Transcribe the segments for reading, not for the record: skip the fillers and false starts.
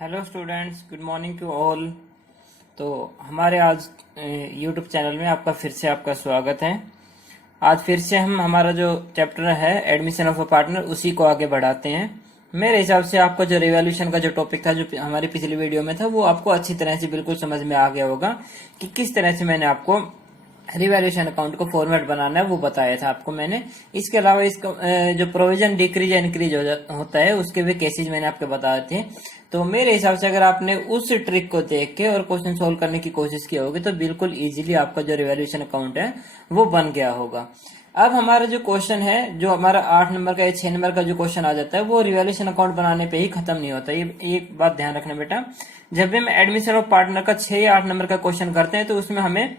Hello students, good morning to all. तो हमारे आज यूट्यूब चैनल में आपका स्वागत है। आज फिर से हम हमारा जो चैप्टर है एडमिशन ऑफ अ पार्टनर उसी को आगे बढ़ाते हैं। मेरे हिसाब से आपको जो रिवॉल्यूशन का जो टॉपिक था जो हमारी पिछली वीडियो में था वो आपको अच्छी तरह से बिल्कुल समझ में आ गया होगा कि किस तरह से मैंने आपको रिवैल्यूएशन अकाउंट को फॉर्मेट बनाना है वो बताया था आपको मैंने। इसके अलावा इसका जो प्रोविजन डिक्रीज या इंक्रीज होता है उसके भी केसेज मैंने आपको बताए थे। तो मेरे हिसाब से अगर आपने उस ट्रिक को देख के और क्वेश्चन सोल्व करने की कोशिश की होगी तो बिल्कुल इजीली आपका जो रिवैल्यूएशन अकाउंट है वो बन गया होगा। अब हमारा जो क्वेश्चन है, जो हमारा 8 नंबर का या 6 नंबर का जो क्वेश्चन आ जाता है वो रिवैल्यूएशन अकाउंट बनाने पे ही खत्म नहीं होता। ये एक बात ध्यान रखना बेटा, जब भी हम एडमिशन ऑफ पार्टनर का 6 या 8 नंबर का क्वेश्चन करते हैं तो उसमें हमें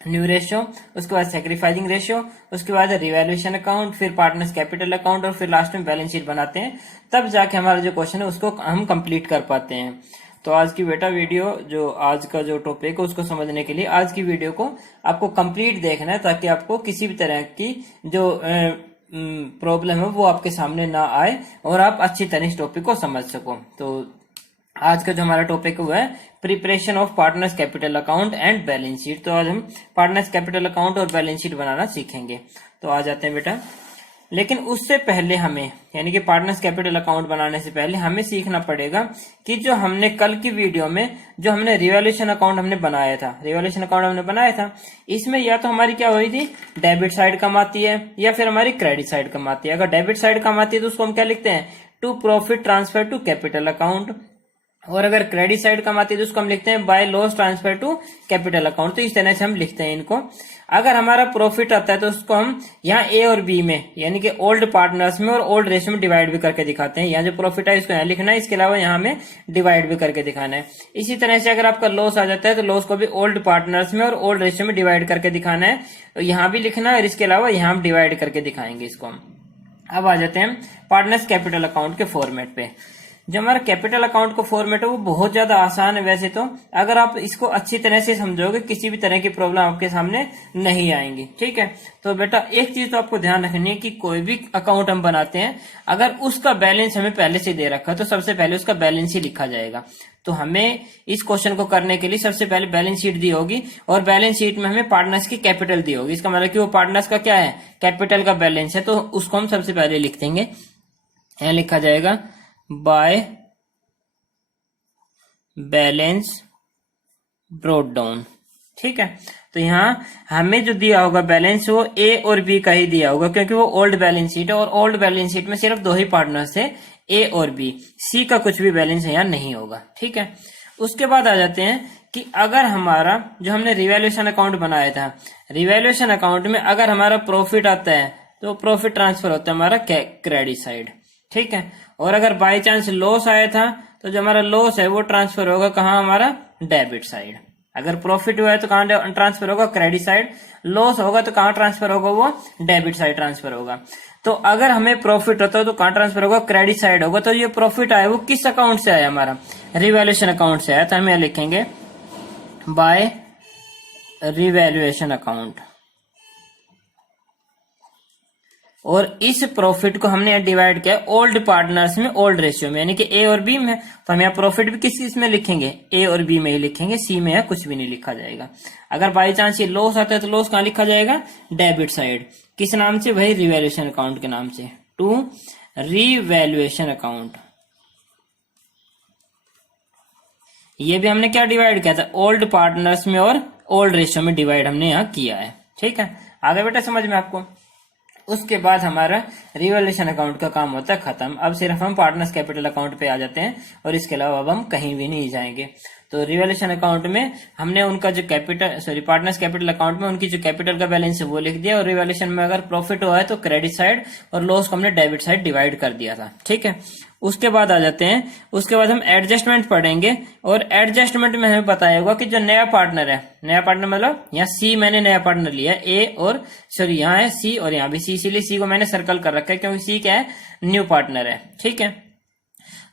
न्यू रेशियो, उसके बाद सैक्रिफाइसिंग रेशियो, उसके बाद रिवैल्यूएशन अकाउंट, फिर पार्टनर्स कैपिटल अकाउंट और फिर लास्ट में बैलेंस शीट बनाते हैं। तब जाके हमारा जो क्वेश्चन है उसको हम कंप्लीट कर पाते हैं। तो आज की बेटा वीडियो, जो आज का जो टॉपिक है उसको समझने के लिए आज की वीडियो को आपको कंप्लीट देखना है ताकि आपको किसी भी तरह की जो प्रॉब्लम है वो आपके सामने ना आए और आप अच्छी तरह इस टॉपिक को समझ सको। तो आज का जो हमारा टॉपिक हुआ है preparation of partners capital account and balance sheet. तो आज हम पार्टनर्स कैपिटल अकाउंट और बैलेंस शीट बनाना सीखेंगे। तो आ जाते हैं बेटा, लेकिन उससे पहले हमें, यानी कि पार्टनर्स कैपिटल अकाउंट बनाने से पहले हमें सीखना पड़ेगा कि जो हमने कल की वीडियो में जो हमने रिवैल्यूएशन अकाउंट हमने बनाया था, इसमें या तो हमारी क्या हुई थी, डेबिट साइड कम आती है या फिर हमारी क्रेडिट साइड कम आती है। अगर डेबिट साइड कम आती है तो उसको हम क्या लिखते हैं, to profit transfer to capital account, और अगर क्रेडिट साइड कम आती है तो उसको हम लिखते हैं by loss transfer to capital account. तो इस तरह से हम लिखते हैं इनको। अगर हमारा प्रॉफिट आता है तो उसको हम यहाँ ए और बी में, यानी कि ओल्ड पार्टनर्स में और ओल्ड रेशियो में डिवाइड भी करके दिखाते हैं। यहाँ जो प्रॉफिट है इसको यहाँ लिखना है, इसके अलावा यहाँ हमें डिवाइड भी करके दिखाना है। इसी तरह से अगर आपका लॉस आ जाता है तो लॉस को भी ओल्ड पार्टनर्स में और ओल्ड रेशियो में डिवाइड करके दिखाना है, तो यहाँ भी लिखना है और इसके अलावा यहाँ हम डिवाइड करके दिखाएंगे इसको हम। अब आ जाते हैं पार्टनर्स कैपिटल अकाउंट के फॉर्मेट पे। जो हमारा कैपिटल अकाउंट का फॉर्मेट है वो बहुत ज्यादा आसान है वैसे तो, अगर आप इसको अच्छी तरह से समझोगे किसी भी तरह की प्रॉब्लम आपके सामने नहीं आएंगी। ठीक है, तो बेटा एक चीज तो आपको ध्यान रखनी है कि कोई भी अकाउंट हम बनाते हैं अगर उसका बैलेंस हमें पहले से दे रखा है तो सबसे पहले उसका बैलेंस ही लिखा जाएगा। तो हमें इस क्वेश्चन को करने के लिए सबसे पहले बैलेंस शीट दी होगी और बैलेंस शीट में हमें पार्टनर्स की कैपिटल दी होगी। इसका मतलब कि वो पार्टनर्स का क्या है, कैपिटल का बैलेंस है, तो उसको हम सबसे पहले लिख देंगे। यहाँ लिखा जाएगा बाय बैलेंस ब्रोट डाउन। ठीक है, तो यहाँ हमें जो दिया होगा बैलेंस वो ए और बी का ही दिया होगा क्योंकि वो ओल्ड बैलेंस शीट है और ओल्ड बैलेंस शीट में सिर्फ 2 ही पार्टनर्स थे, ए और बी। सी का कुछ भी बैलेंस यहाँ नहीं होगा। ठीक है, उसके बाद आ जाते हैं कि अगर हमारा जो हमने रिवैल्यूएशन अकाउंट बनाया था, रिवैल्यूएशन अकाउंट में अगर हमारा प्रॉफिट आता है तो प्रॉफिट ट्रांसफर होता है हमारा क्रेडिट साइड। ठीक है, और अगर बाई चांस लॉस आया था तो जो हमारा लॉस है वो ट्रांसफर होगा कहाँ, हमारा डेबिट साइड। अगर प्रॉफिट हुआ है तो कहाँ ट्रांसफर होगा, क्रेडिट साइड। लॉस होगा तो कहाँ ट्रांसफर होगा, वो डेबिट साइड ट्रांसफर होगा। तो अगर हमें प्रॉफिट होता है तो कहाँ ट्रांसफर होगा, क्रेडिट साइड होगा। तो ये प्रॉफिट आया वो किस अकाउंट से आया, हमारा रिवैल्यूएशन अकाउंट से आया। तो हम यहाँ लिखेंगे बाय रिवैल्यूएशन अकाउंट, और इस प्रॉफिट को हमने डिवाइड किया ओल्ड पार्टनर्स में ओल्ड रेशियो में, यानी कि ए और बी में। तो हम यहाँ प्रॉफिट भी किस में लिखेंगे, ए और बी में ही लिखेंगे, सी में है कुछ भी नहीं लिखा जाएगा। अगर बाई चांस ये लॉस आता है तो लॉस कहाँ लिखा जाएगा, डेबिट साइड। किस नाम से, वही रिवैल्यूएशन अकाउंट के नाम से, टू रिवैल्यूएशन अकाउंट। ये भी हमने क्या डिवाइड किया था, ओल्ड पार्टनर्स में और ओल्ड रेशियो में डिवाइड हमने यहाँ किया है। ठीक है, आगे बेटा समझ में आपको। उसके बाद हमारा रिवैल्यूएशन अकाउंट का काम होता है खत्म। अब सिर्फ हम पार्टनर्स कैपिटल अकाउंट पे आ जाते हैं और इसके अलावा अब हम कहीं भी नहीं जाएंगे। तो रिवैल्यूएशन अकाउंट में हमने उनका जो पार्टनर्स कैपिटल अकाउंट में उनकी जो कैपिटल का बैलेंस है वो लिख दिया, और रिवैल्यूएशन में अगर प्रॉफिट हुआ है तो क्रेडिट साइड और लॉस को हमने डेबिट साइड डिवाइड कर दिया था। ठीक है, उसके बाद आ जाते हैं, उसके बाद हम एडजस्टमेंट पढ़ेंगे, और एडजस्टमेंट में हमें बताया होगा कि जो नया पार्टनर है, नया पार्टनर मतलब यहाँ सी मैंने नया पार्टनर लिया, ए और सॉरी यहाँ है सी और यहाँ भी सी, इसीलिए सी को मैंने सर्कल कर रखा है क्योंकि सी क्या है, न्यू पार्टनर है। ठीक है,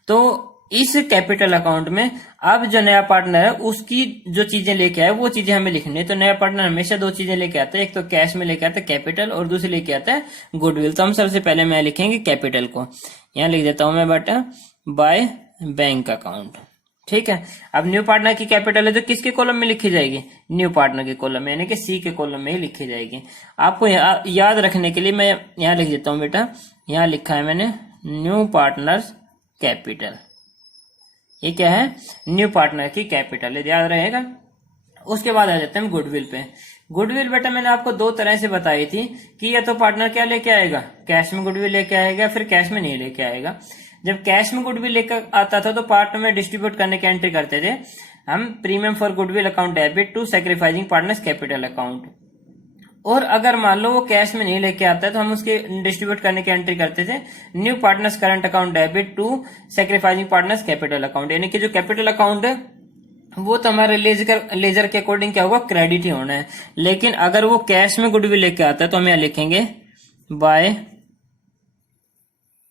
तो इस कैपिटल अकाउंट में अब जो नया पार्टनर है उसकी जो चीजें लेके आए वो चीजें हमें लिखनी है। तो नया पार्टनर हमेशा 2 चीजें लेके आता है, एक तो कैश में लेके आता है कैपिटल और दूसरी लेके आता है गुडविल। तो हम सबसे पहले मैं लिखेंगे कैपिटल को, यहाँ लिख देता हूं मैं बेटा बाय बैंक अकाउंट। ठीक है। अब न्यू पार्टनर की कैपिटल है तो किसके कॉलम में लिखी जाएगी? न्यू पार्टनर के कॉलम में, यानी कि सी के कॉलम में ही लिखी जाएगी। आपको याद रखने के लिए मैं यहाँ लिख देता हूँ बेटा, यहाँ लिखा है मैंने न्यू पार्टनर्स कैपिटल। ये क्या है? न्यू पार्टनर की कैपिटल है, याद रहेगा। उसके बाद आ जाते हैं हम गुडविल पे। गुडविल बेटा मैंने आपको दो तरह से बताई थी कि या तो पार्टनर क्या लेके आएगा, कैश में गुडविल लेके आएगा, फिर कैश में नहीं लेके आएगा। जब कैश में गुडविल लेकर आता था तो पार्टनर में डिस्ट्रीब्यूट करने की एंट्री करते थे हम, premium for goodwill account debit to sacrificing partners capital account. और अगर मान लो वो कैश में नहीं लेके आता है तो हम उसके डिस्ट्रीब्यूट करने की एंट्री करते थे new partners current account debit to sacrificing partners capital account. यानी कि जो कैपिटल अकाउंट है वो तो हमारे लेजर के अकॉर्डिंग क्या होगा, क्रेडिट ही होना है। लेकिन अगर वो कैश में गुडविल लेके आता है तो हम यहां लिखेंगे बाय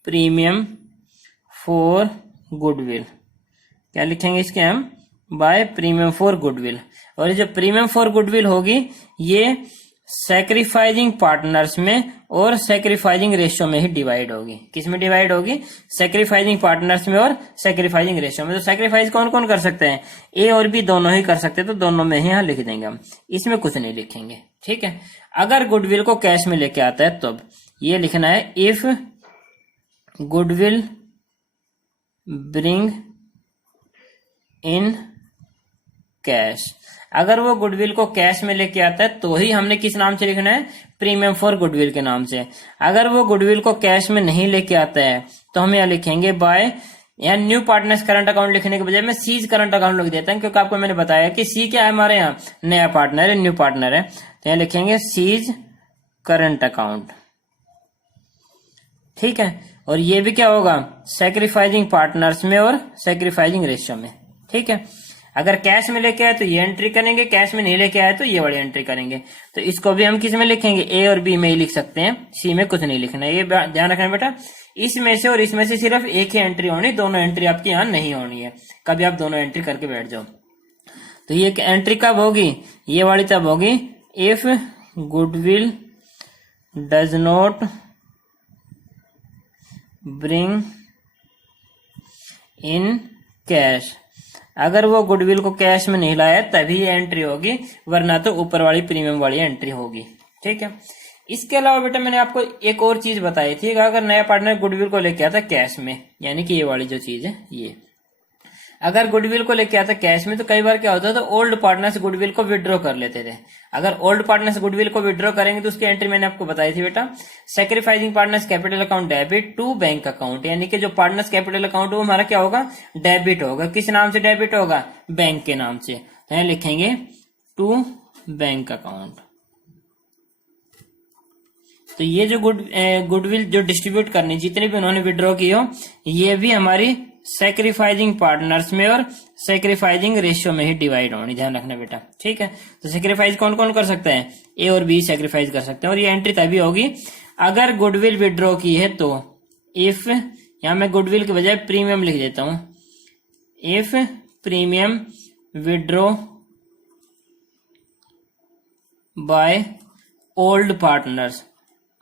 प्रीमियम फॉर गुडविल। क्या लिखेंगे इसके हम? By premium for goodwill. और ये जो प्रीमियम फॉर गुडविल होगी ये सैक्रिफाइजिंग पार्टनर्स में और सैक्रिफाइजिंग रेशियो में ही डिवाइड होगी। किस में डिवाइड होगी? सैक्रिफाइजिंग पार्टनर्स में और सैक्रिफाइजिंग रेशियो में। तो सैक्रिफाइस कौन कौन कर सकते हैं? ए और बी दोनों ही कर सकते हैं, तो दोनों में ही यहाँ लिख देंगे हम, इसमें कुछ नहीं लिखेंगे। ठीक है। अगर गुडविल को कैश में लेके आता है तब ये लिखना है if goodwill bring in cash. अगर वो गुडविल को कैश में लेके आता है तो ही हमने किस नाम से लिखना है? प्रीमियम फॉर गुडविल के नाम से। अगर वो गुडविल को कैश में नहीं लेके आता है तो हम यहाँ लिखेंगे बाय, यहाँ न्यू पार्टनर्स करंट अकाउंट लिखने के बजाय मैं सीज करंट अकाउंट लिख देता हूँ, क्योंकि आपको मैंने बताया कि सी क्या है हमारे यहाँ? नया पार्टनर है, न्यू पार्टनर है। तो यहाँ लिखेंगे सीज करंट अकाउंट। ठीक है। और ये भी क्या होगा? सैक्रिफाइजिंग पार्टनर्स में और सैक्रिफाइजिंग रेशियो में। ठीक है। अगर कैश में लेके आए तो ये एंट्री करेंगे, कैश में नहीं लेके आए तो ये वाली एंट्री करेंगे। तो इसको भी हम किस में लिखेंगे? ए और बी में ही लिख सकते हैं, सी में कुछ नहीं लिखना है। ये ध्यान रखना बेटा, इसमें से और इसमें से सिर्फ एक ही एंट्री होनी, दोनों एंट्री आपकी यहाँ नहीं होनी है। कभी आप दोनों एंट्री करके बैठ जाओ। तो ये एंट्री कब होगी? ये वाली तब होगी if goodwill does not bring in cash. अगर वो गुडविल को कैश में नहीं लाया तभी ये एंट्री होगी, वरना तो ऊपर वाली प्रीमियम वाली एंट्री होगी। ठीक है। इसके अलावा बेटा मैंने आपको एक और चीज बताई थी, अगर नया पार्टनर गुडविल को लेके आता कैश में, यानी कि ये वाली जो चीज है ये, अगर गुडविल को लेके आता कैश में तो कई बार क्या होता था, ओल्ड पार्टनर्स गुडविल को विड्रॉ कर लेते थे। अगर ओल्ड पार्टनर्स गुडविल को विड्रॉ करेंगे तो उसकी एंट्री मैंने आपको बताई थी बेटा, sacrificing partners capital account debit to bank account. यानी कि जो पार्टनर्स कैपिटल अकाउंट वो हमारा क्या होगा? डेबिट होगा। किस नाम से डेबिट होगा? बैंक के नाम से। तो यहाँ लिखेंगे टू बैंक अकाउंट। तो ये जो गुडविल जो डिस्ट्रीब्यूट करनी, जितने भी उन्होंने विड्रॉ की हो, ये भी हमारी सैक्रिफाइजिंग पार्टनर्स में और सैक्रिफाइजिंग रेशियो में ही डिवाइड होनी, ध्यान रखना बेटा। ठीक है। तो सैक्रिफाइस कौन कौन कर सकते हैं? ए और बी सैक्रिफाइस कर सकते हैं। और ये एंट्री तभी होगी अगर गुडविल विड्रॉ की है तो। इफ, यहां मैं गुडविल के बजाय प्रीमियम लिख देता हूं, if premium withdraw by old partners.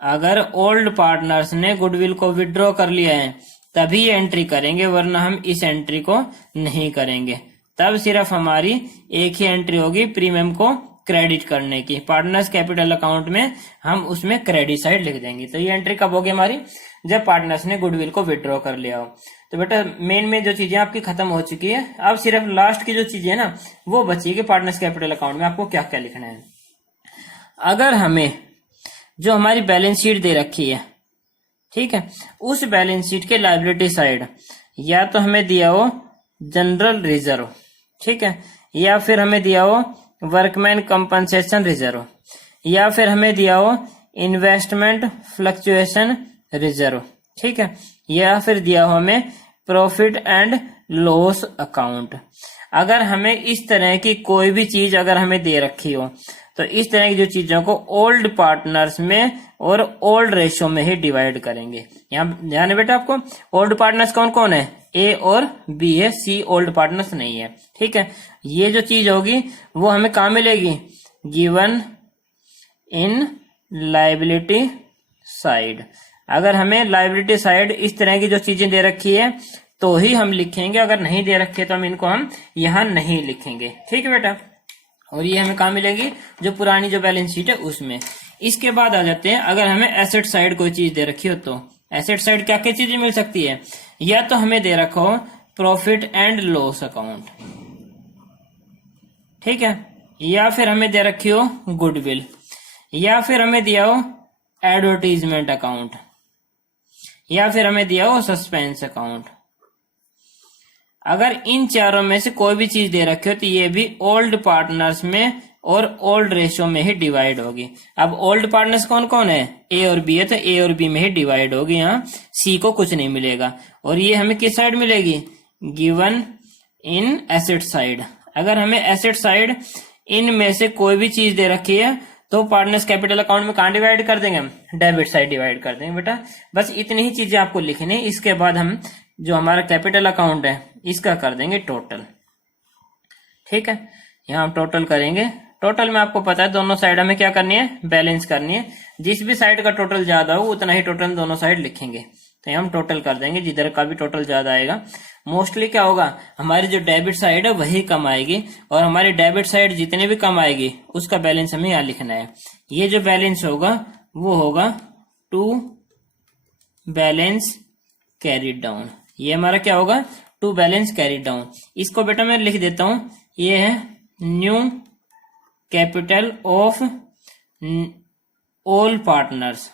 अगर ओल्ड पार्टनर्स ने गुडविल को विड्रॉ कर लिया है तभी ये एंट्री करेंगे, वरना हम इस एंट्री को नहीं करेंगे। तब सिर्फ हमारी एक ही एंट्री होगी प्रीमियम को क्रेडिट करने की। पार्टनर्स कैपिटल अकाउंट में हम उसमें क्रेडिट साइड लिख देंगे। तो ये एंट्री कब होगी हमारी? जब पार्टनर्स ने गुडविल को विड्रॉ कर लिया हो। तो बेटा मेन में जो चीजें आपकी खत्म हो चुकी है, अब सिर्फ लास्ट की जो चीजें है ना वो बची कि पार्टनर्स कैपिटल अकाउंट में आपको क्या क्या लिखना है। अगर हमें जो हमारी बैलेंस शीट दे रखी है, ठीक है, उस बैलेंस शीट के लायबिलिटी साइड या तो हमें दिया हो जनरल रिजर्व, ठीक है, या फिर हमें दिया हो वर्कमैन कंपनसेशन रिजर्व, या फिर हमें दिया हो इन्वेस्टमेंट फ्लक्चुएशन रिजर्व, ठीक है, या फिर दिया हो हमें प्रॉफिट एंड लॉस अकाउंट। अगर हमें इस तरह की कोई भी चीज अगर हमें दे रखी हो तो इस तरह की जो चीजों को ओल्ड पार्टनर्स में और ओल्ड रेशियो में ही डिवाइड करेंगे। यहाँ ध्यान है बेटा आपको, ओल्ड पार्टनर्स कौन कौन है? ए और बी है, सी ओल्ड पार्टनर्स नहीं है। ठीक है। ये जो चीज होगी वो हमें कहाँ मिलेगी? Given in liability side. अगर हमें लायबिलिटी साइड इस तरह की जो चीजें दे रखी है तो ही हम लिखेंगे, अगर नहीं दे रखे तो हम इनको हम यहाँ नहीं लिखेंगे। ठीक है बेटा, और ये हमें कहाँ मिलेगी, जो पुरानी जो बैलेंस शीट है उसमें। इसके बाद आ जाते हैं, अगर हमें एसेट साइड कोई चीज दे रखी हो तो एसेट साइड क्या क्या चीजें मिल सकती है, या तो हमें दे रखा हो प्रॉफिट एंड लॉस अकाउंट, ठीक है, या फिर हमें दे रखी हो गुडविल, या फिर हमें दिया हो एडवर्टीजमेंट अकाउंट, या फिर हमें दिया हो सस्पेंस अकाउंट। अगर इन चारों में से कोई भी चीज दे रखी हो तो ये भी ओल्ड पार्टनर्स में और ओल्ड रेशियो में ही डिवाइड होगी। अब ओल्ड पार्टनर्स कौन कौन है, ए और बी है, तो ए और बी में ही डिवाइड होगी, यहाँ सी को कुछ नहीं मिलेगा। और ये हमें किस साइड मिलेगी, गिवन इन एसेट साइड। अगर हमें एसेट साइड इन में से कोई भी चीज दे रखी है तो पार्टनर्स कैपिटल अकाउंट में कहां डिवाइड कर देंगे, हम डेबिट साइड डिवाइड कर देंगे बेटा। बस इतनी ही चीजें आपको लिखनी है। इसके बाद हम जो हमारा कैपिटल अकाउंट है इसका कर देंगे टोटल। ठीक है, यहाँ हम टोटल करेंगे। टोटल में आपको पता है दोनों साइड हमें क्या करनी है, बैलेंस करनी है। जिस भी साइड का टोटल ज्यादा हो उतना ही टोटल दोनों साइड लिखेंगे। तो हम टोटल कर देंगे, जिधर का भी टोटल ज्यादा आएगा। मोस्टली क्या होगा, हमारी जो डेबिट साइड है वही कम आएगी, और हमारी डेबिट साइड जितने भी कम आएगी उसका बैलेंस हमें यहाँ लिखना है। ये जो बैलेंस होगा वो होगा टू बैलेंस कैरिड डाउन। ये हमारा क्या होगा, टू बैलेंस कैरिड डाउन। इसको बेटा मैं लिख देता हूं, ये है new capital of all partners.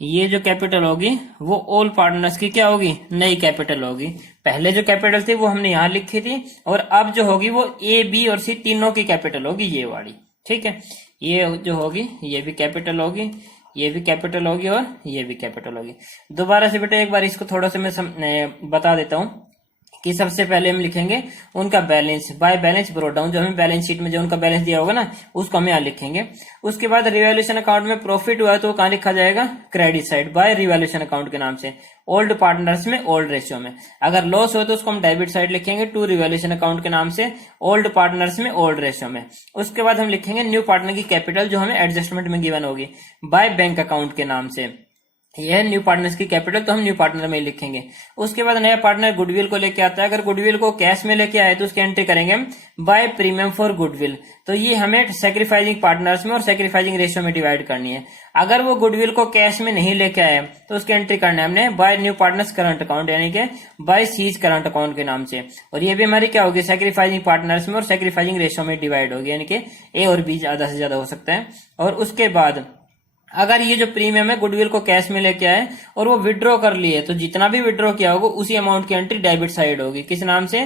ये जो कैपिटल होगी वो ऑल पार्टनर्स की क्या होगी, नई कैपिटल होगी। पहले जो कैपिटल थी वो हमने यहां लिखी थी, और अब जो होगी वो ए बी और सी तीनों की कैपिटल होगी, ये वाली। ठीक है, ये जो होगी ये भी कैपिटल होगी, ये भी कैपिटल होगी, और ये भी कैपिटल होगी। दोबारा से बेटा एक बार इसको थोड़ा सा मैं बता देता हूं कि सबसे पहले हम लिखेंगे उनका balance by balance brought down. जो हमें बैलेंस शीट में जो उनका बैलेंस दिया होगा ना उसको हम यहाँ लिखेंगे। उसके बाद रिवैल्यूएशन अकाउंट में प्रॉफिट हुआ है तो कहाँ लिखा जाएगा, credit side by revaluation account के नाम से, ओल्ड पार्टनर्स में ओल्ड रेशियो में। अगर लॉस हो तो उसको हम डेबिट साइड लिखेंगे टू रिवैल्यूएशन अकाउंट के नाम से, ओल्ड पार्टनर्स में ओल्ड रेशियो में। उसके बाद हम लिखेंगे न्यू पार्टनर की कैपिटल जो हमें एडजस्टमेंट में गिवन होगी बाय बैंक अकाउंट के नाम से। यह न्यू पार्टनर्स की कैपिटल तो हम न्यू पार्टनर में ही लिखेंगे। उसके बाद नया पार्टनर गुडविल को लेके आता है। अगर गुडविल को कैश में लेके आए तो उसकी एंट्री करेंगे हम बाय प्रीमियम फॉर गुडविल। तो ये हमें सैक्रिफाइसिंग पार्टनर्स में और सैक्रिफाइसिंग रेशियो में डिवाइड करनी है। अगर वो गुडविल को कैश में नहीं लेके आए तो उसकी एंट्री करना है हमने by new partners current account, यानी कि बाय सीज करंट अकाउंट के नाम से। और ये भी हमारी क्या होगी, सैक्रिफाइसिंग पार्टनर्स में और सैक्रिफाइसिंग रेशियो में डिवाइड होगी, यानी कि ए और बी ज्यादा से ज्यादा हो सकता है। और उसके बाद अगर ये जो प्रीमियम है गुडविल को कैश में लेके आए और वो विड्रॉ कर लिए तो जितना भी विड्रॉ किया होगा उसी अमाउंट की एंट्री डेबिट साइड होगी। किस नाम से,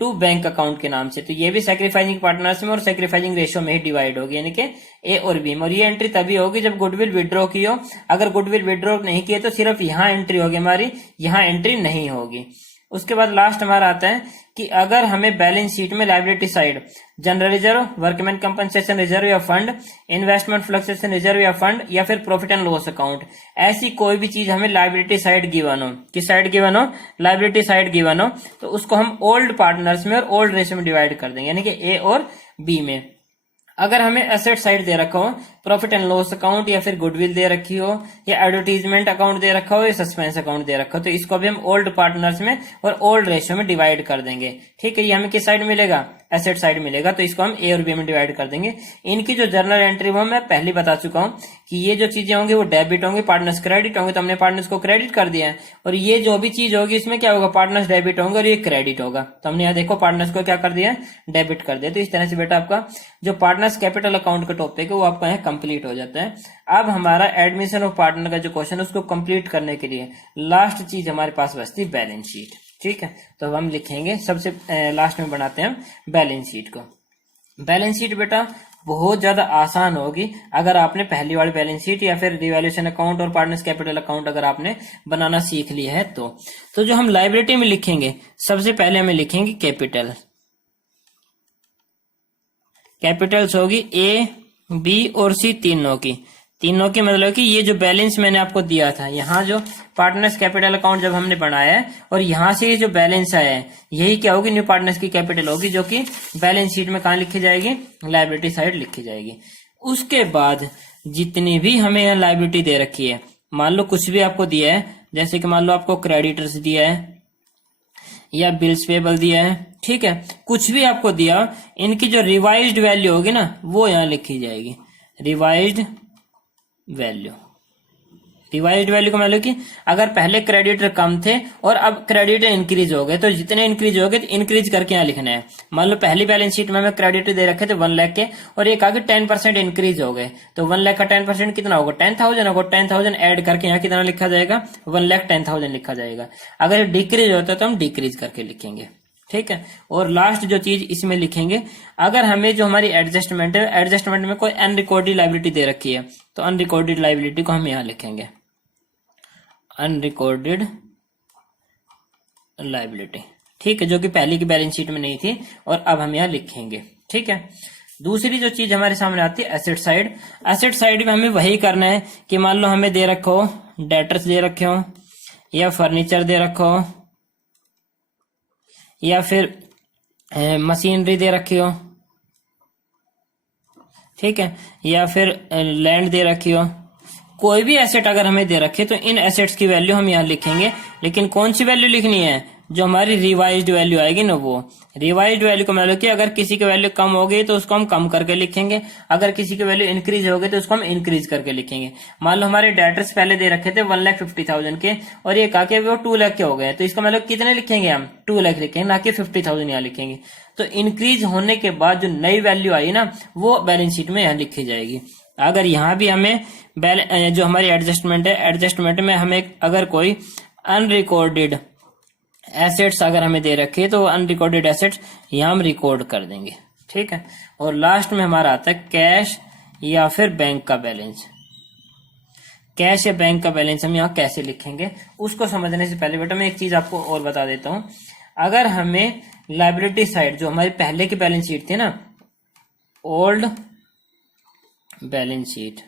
टू बैंक अकाउंट के नाम से। तो ये भी सैक्रिफाइसिंग पार्टनर्स में और सैक्रिफाइसिंग रेशियो में ही डिवाइड होगी, यानी कि ए और बी में। और ये एंट्री तभी होगी जब गुडविल विड्रॉ की हो। अगर गुडविल विड्रॉ नहीं किए तो सिर्फ यहाँ एंट्री होगी हमारी, यहाँ एंट्री नहीं होगी। उसके बाद लास्ट हमारा आता है कि अगर हमें बैलेंस शीट में liability side general reserve, workman compensation reserve या फंड, इन्वेस्टमेंट फ्लक्चुएशन रिजर्व या फंड, या फिर प्रॉफिट एंड लॉस अकाउंट, ऐसी कोई भी चीज हमें लायबिलिटी साइड गिवन हो, किस साइड गिवन हो, लायबिलिटी साइड गिवन हो, तो उसको हम ओल्ड पार्टनर्स में और ओल्ड रेशियो में डिवाइड कर देंगे, यानी कि ए और बी में। अगर हमें एसेट साइड दे रखा हो, प्रॉफिट एंड लॉस अकाउंट या फिर गुडविल दे रखी हो, या एडवर्टीजमेंट अकाउंट दे रखा हो, या सस्पेंस अकाउंट दे रखा हो, तो इसको भी हम ओल्ड पार्टनर्स में और ओल्ड रेशियो में डिवाइड कर देंगे। ठीक है, ये हमें किस साइड मिलेगा, एसेट साइड मिलेगा। तो इसको हम ए और बी में डिवाइड कर देंगे। इनकी जो जर्नल एंट्री वो मैं पहले बता चुका हूं कि ये जो चीजें होंगी वो डेबिट होंगी, पार्टनर्स क्रेडिट होंगे, तो हमने पार्टनर्स को क्रेडिट कर दिया है। और ये जो भी चीज होगी इसमें क्या होगा, पार्टनर्स डेबिट होंगे और ये क्रेडिट होगा। तो हमने यहाँ देखो पार्टनर्स को क्या कर दिया, डेबिट कर दिया। तो इस तरह से बेटा आपका जो पार्टनर्स कैपिटल अकाउंट का टॉपिक है वो आपका यहाँ कंप्लीट हो जाता है। अब हमारा एडमिशन ऑफ पार्टनर का जो क्वेश्चन उसको कंप्लीट करने के लिए लास्ट चीज हमारे पास बचती है बैलेंस शीट। ठीक है, तो हम लिखेंगे सबसे लास्ट में बनाते हैं बैलेंस शीट को। बैलेंस शीट बेटा बहुत ज्यादा आसान होगी अगर आपने पहली वाली बैलेंस शीट या फिर रिवैल्यूएशन अकाउंट और पार्टनर्स कैपिटल अकाउंट अगर आपने बनाना सीख लिया है तो जो हम लायबिलिटी में लिखेंगे सबसे पहले हमें लिखेंगे कैपिटल। कैपिटल्स होगी ए बी और सी तीनों की मतलब कि ये जो बैलेंस मैंने आपको दिया था, यहाँ जो पार्टनर्स कैपिटल अकाउंट जब हमने बनाया है और यहाँ से ये जो बैलेंस आया है यही क्या होगी, न्यू पार्टनर्स की कैपिटल होगी, जो कि बैलेंस शीट में कहाँ लिखी जाएगी, लायबिलिटी साइड लिखी जाएगी। उसके बाद जितनी भी हमें यहाँ लायबिलिटी दे रखी है, मान लो कुछ भी आपको दिया है जैसे कि मान लो आपको क्रेडिटर्स दिया है या बिल्स पेबल दिया है, ठीक है, कुछ भी आपको दिया, इनकी जो रिवाइज्ड वैल्यू होगी ना वो यहाँ लिखी जाएगी। रिवाइज्ड वैल्यू, रिवाइज्ड वैल्यू का मतलब कि अगर पहले क्रेडिटर कम थे और अब क्रेडिटर इंक्रीज हो गए तो जितने इंक्रीज हो गए तो इंक्रीज करके यहाँ लिखना है। मान लो पहली बैलेंस शीट में हमें क्रेडिटर दे रखे थे 1 लाख के और एक आगे 10% इंक्रीज हो गए, तो 1 लाख का 10% कितना होगा, 10,000 होगा। 10,000 ऐड करके यहाँ कितना लिखा जाएगा, 1,10,000 लिखा जाएगा। अगर डिक्रीज होता है तो हम डिक्रीज करके लिखेंगे, ठीक है। और लास्ट जो चीज इसमें लिखेंगे, अगर हमें जो हमारी एडजस्टमेंट है, एडजस्टमेंट में कोई अनरिकॉर्डेड लाइबिलिटी दे रखी है तो अनरिकॉर्डेड लाइबिलिटी को हम यहाँ लिखेंगे, अनरिकॉर्डेड लाइबिलिटी, ठीक है, जो कि पहले की बैलेंस शीट में नहीं थी और अब हम यहाँ लिखेंगे, ठीक है। दूसरी जो चीज हमारे सामने आती है एसेट साइड। एसेट साइड में हमें वही करना है कि मान लो हमें दे रखो डेटर्स दे रखे हो या फर्नीचर दे रखो या फिर मशीनरी दे रखी हो, ठीक है, या फिर लैंड दे रखी हो, कोई भी एसेट अगर हमें दे रखे तो इन एसेट्स की वैल्यू हम यहाँ लिखेंगे। लेकिन कौन सी वैल्यू लिखनी है, जो हमारी रिवाइज्ड वैल्यू आएगी ना वो। रिवाइज्ड वैल्यू का मतलब कि अगर किसी की वैल्यू कम हो गई तो उसको हम कम करके लिखेंगे, अगर किसी की वैल्यू इंक्रीज हो गई तो उसको हम इंक्रीज करके लिखेंगे। मान लो हमारे डेटर्स पहले दे रखे थे 1,50,000 के और ये कहा वो 2 लाख के हो गए, तो इसका मतलब कितने लिखेंगे हम, 2 लाख लिखेंगे, ना कि 50,000 यहाँ लिखेंगे। तो इंक्रीज होने के बाद जो नई वैल्यू आई ना वो बैलेंस शीट में यहाँ लिखी जाएगी। अगर यहाँ भी हमें जो हमारी एडजस्टमेंट है, एडजस्टमेंट में हमें अगर कोई अनरिकॉर्डेड एसेट्स अगर हमें दे रखे तो अनरिकॉर्डेड एसेट्स यहाँ हम रिकॉर्ड कर देंगे, ठीक है। और लास्ट में हमारा आता है कैश या फिर बैंक का बैलेंस। कैश या बैंक का बैलेंस हम यहाँ कैसे लिखेंगे उसको समझने से पहले बेटा मैं एक चीज आपको और बता देता हूं। अगर हमें लायबिलिटी साइड जो हमारी पहले की बैलेंस शीट थी ना, old balance sheet,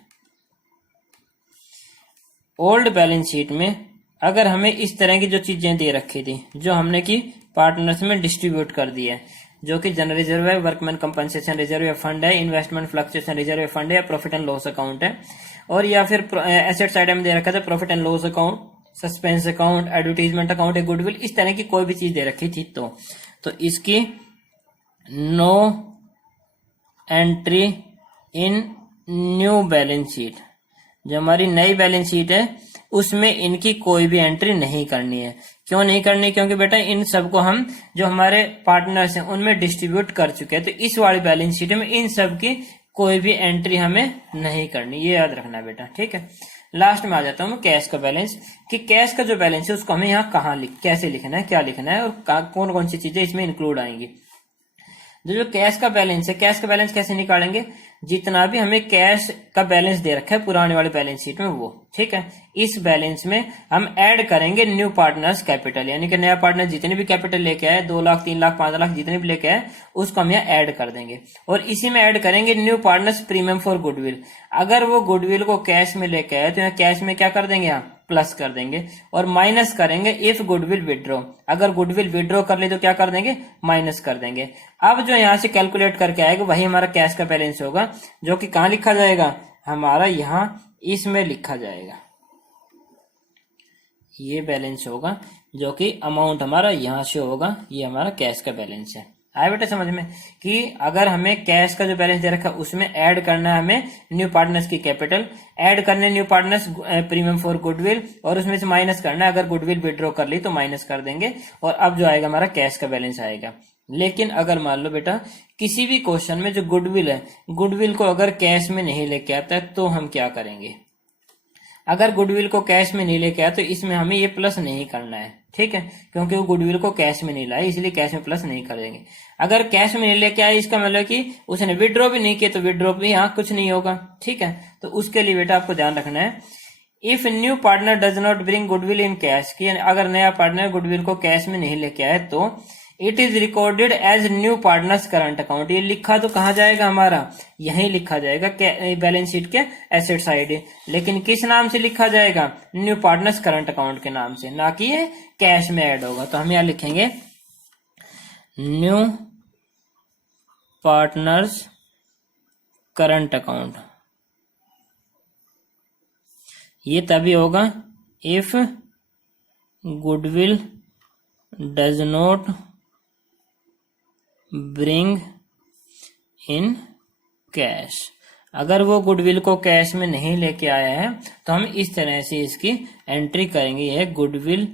old balance sheet में अगर हमें इस तरह की जो चीजें दे रखी थी जो हमने की पार्टनर्स में डिस्ट्रीब्यूट कर दी है, जो कि जनरल रिजर्व है, वर्कमैन कंपनसेशन रिजर्व या फंड है, इन्वेस्टमेंट फ्लक्चुएशन रिजर्व या फंड है, या प्रॉफिट एंड लॉस अकाउंट है, और या फिर एसेट साइड में दे रखा था profit and loss account, suspense account, advertisement account या गुडविल, इस तरह की कोई भी चीज दे रखी थी तो इसकी no entry in new balance sheet, जो हमारी नई बैलेंस शीट है उसमें इनकी कोई भी एंट्री नहीं करनी है। क्यों नहीं करनी, क्योंकि बेटा इन सबको हम जो हमारे पार्टनर्स हैं उनमें डिस्ट्रीब्यूट कर चुके हैं, तो इस वाली बैलेंस शीट में इन सब की कोई भी एंट्री हमें नहीं करनी, ये याद रखना बेटा, ठीक है। लास्ट में आ जाता हूँ कैश का बैलेंस, कि कैश का जो बैलेंस है उसको हमें यहाँ कहाँ कैसे लिखना है, क्या लिखना है और कौन कौन सी चीजें इसमें इंक्लूड आएंगी। जो कैश का बैलेंस है, कैश का बैलेंस कैसे निकालेंगे, जितना भी हमें कैश का बैलेंस दे रखा है पुराने वाले बैलेंस शीट में वो, ठीक है, इस बैलेंस में हम ऐड करेंगे न्यू पार्टनर्स कैपिटल, यानी कि नया पार्टनर जितने भी कैपिटल लेके आए, 2 लाख 3 लाख 5 लाख जितने भी लेके आए उसको हम यहाँ ऐड कर देंगे। और इसी में ऐड करेंगे new partners premium for goodwill. अगर वो गुडविल को कैश में लेके आए तो यहाँ कैश में क्या कर देंगे, यहाँ प्लस कर देंगे, और माइनस करेंगे इफ गुडविल विड्रॉ, अगर गुडविल विड्रॉ कर ले तो क्या कर देंगे, माइनस कर देंगे। अब जो यहाँ से कैलकुलेट करके आएगा वही हमारा कैश का बैलेंस होगा, जो कि कहाँ लिखा जाएगा, हमारा यहाँ इसमें लिखा जाएगा, ये बैलेंस होगा जो कि अमाउंट हमारा यहाँ से होगा, ये हमारा कैश का बैलेंस है। आए बेटा समझ में, कि अगर हमें कैश का जो बैलेंस दे रखा है उसमें ऐड करना है हमें न्यू पार्टनर्स की कैपिटल, ऐड करने new partners premium for goodwill, और उसमें से माइनस करना है, अगर गुडविल विड्रॉ कर ली तो माइनस कर देंगे, और अब जो आएगा हमारा कैश का बैलेंस आएगा। लेकिन अगर मान लो बेटा किसी भी क्वेश्चन में जो गुडविल है, गुडविल को अगर कैश में नहीं लेके आता है तो हम क्या करेंगे, अगर गुडविल को कैश में नहीं लेके आया तो इसमें हमें ये प्लस नहीं करना है, ठीक है, क्योंकि वो गुडविल को कैश में नहीं लाए इसलिए कैश में प्लस नहीं करेंगे। अगर कैश में नहीं लेके आए इसका मतलब कि उसने विड्रॉ भी नहीं किया तो विड्रॉ भी यहाँ कुछ नहीं होगा, ठीक है। तो उसके लिए बेटा आपको ध्यान रखना है, if new partner does not bring goodwill in cash, कि अगर नया पार्टनर गुडविल को कैश में नहीं लेके आए तो it is recorded as new partners current account. ये लिखा तो कहाँ जाएगा, हमारा यहीं लिखा जाएगा बैलेंस शीट के एसेट साइड, लेकिन किस नाम से लिखा जाएगा, न्यू पार्टनर्स करंट अकाउंट के नाम से, ना कि ये कैश में ऐड होगा। तो हम यहाँ लिखेंगे न्यू पार्टनर्स करंट अकाउंट। ये तभी होगा if goodwill does not bring in cash. अगर वो गुडविल को कैश में नहीं लेके आया है तो हम इस तरह से इसकी एंट्री करेंगे, यह goodwill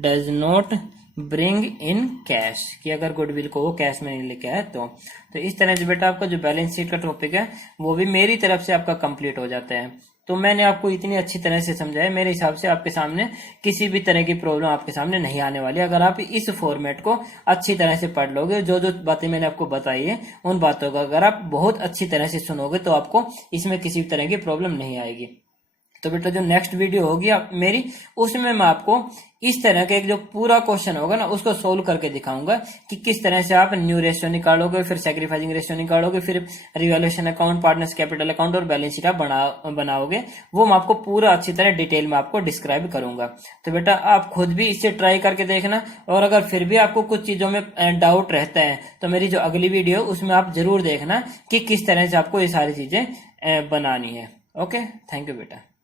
does not bring in cash, कि अगर गुडविल को वो कैश में नहीं लेके आया तो इस तरह से बेटा आपका जो बैलेंस शीट का टॉपिक है वो भी मेरी तरफ से आपका कंप्लीट हो जाता है। तो मैंने आपको इतनी अच्छी तरह से समझाया, मेरे हिसाब से आपके सामने किसी भी तरह की प्रॉब्लम आपके सामने नहीं आने वाली अगर आप इस फॉर्मेट को अच्छी तरह से पढ़ लोगे। जो जो बातें मैंने आपको बताई है उन बातों का अगर आप बहुत अच्छी तरह से सुनोगे तो आपको इसमें किसी भी तरह की प्रॉब्लम नहीं आएगी। तो बेटा जो नेक्स्ट वीडियो होगी मेरी, उसमें मैं आपको इस तरह का एक जो पूरा क्वेश्चन होगा ना उसको सोल्व करके दिखाऊंगा कि किस तरह से आप न्यू रेशियो निकालोगे, फिर सैक्रिफाइसिंग रेशियो निकालोगे, फिर revaluation account, partners capital account और बैलेंस शीट आप बनाओगे। वो मैं आपको पूरा अच्छी तरह डिटेल में आपको डिस्क्राइब करूंगा। तो बेटा आप खुद भी इसे ट्राई करके देखना, और अगर फिर भी आपको कुछ चीजों में डाउट रहता है तो मेरी जो अगली वीडियो उसमें आप जरूर देखना कि किस तरह से आपको ये सारी चीजें बनानी है। ओके, थैंक यू बेटा।